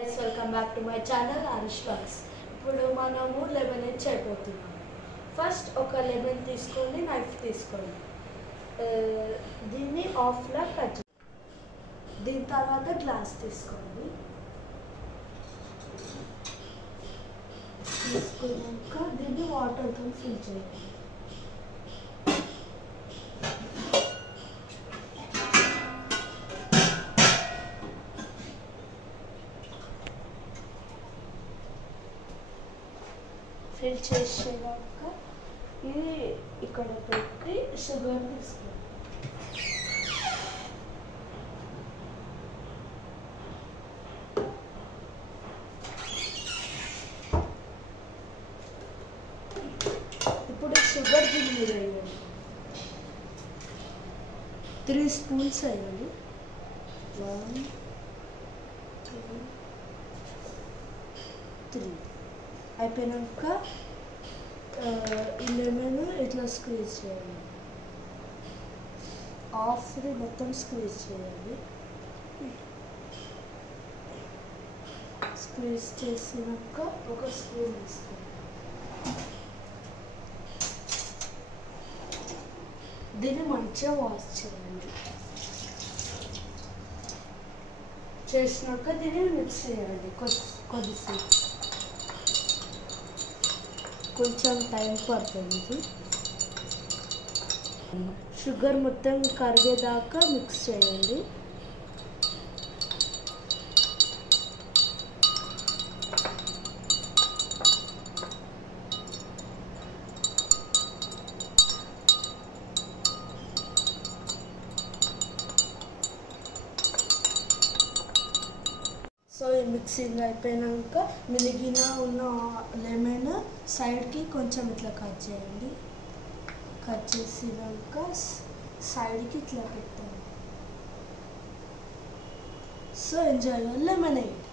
Guys, welcome back to my channel Arish Vlogs. ఇప్పుడు మనము lemon చేయబోతున్నాము. ఫస్ట్ ఒక లెమన్ తీసుకోండి, నైఫ్ తీసుకోండి, దీన్ని ఆఫ్లా కట్ చేయండి. దీని తర్వాత గ్లాస్ తీసుకోండి. తీసుకున్నాక దీన్ని వాటర్తో ఫిల్ చేయండి. ఫిల్ చేసాక ఇది ఇక్కడ పెట్టి షుగర్ తీసుకోండి. ఇప్పుడు షుగర్ దీని మీద వేయండి. 3 స్పూన్స్ వేయండి. 1 2 3 అయిపోయాక ఈ లెమన్ ఇట్లా స్క్వీజ్ చేయండి. హాఫ్ది మొత్తం స్క్వీజ్ చేయండి. స్క్వీజ్ చేసినాక ఒక స్పూన్ వేసుకోండి. దీన్ని మంచిగా వాష్ చేయండి. చేసినాక దీన్ని మిక్స్ చేయండి కొద్దిసేపు. కొంచెం టైం పడుతుంది. షుగర్ మొత్తం కరిగేదాకా మిక్స్ చేయండి. సో ఈ మిక్సింగ్ అయిపోయాక మిగిలిన ఉన్న లెమన్ సైడ్కి కొంచెం ఇట్లా కట్ చేయండి. కట్ చేసినాక సైడ్కి ఇట్లా పెట్టండి. So enjoy lemonade.